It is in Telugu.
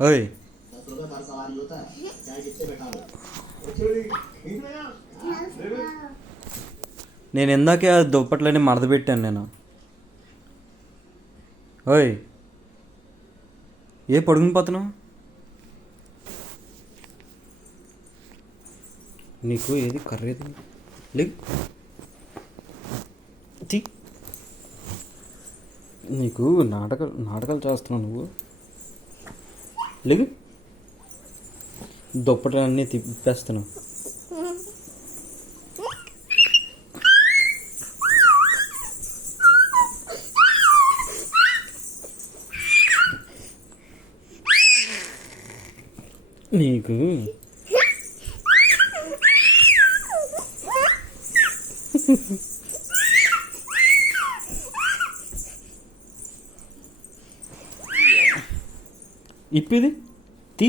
ఓయ్ నేను ఇందాకే ఆ దుప్పట్లని మడత పెట్టాను నేను. ఓయ్ ఏ పడుకుని పోతున్నావు? నీకు ఏది కర్రీ లేక్ నీకు నాటకాలు చేస్తున్నావు నువ్వు. లేదు దుప్పట్లన్నీ తిప్పేస్తున్నావు. నీకు ఇప్పిది తీ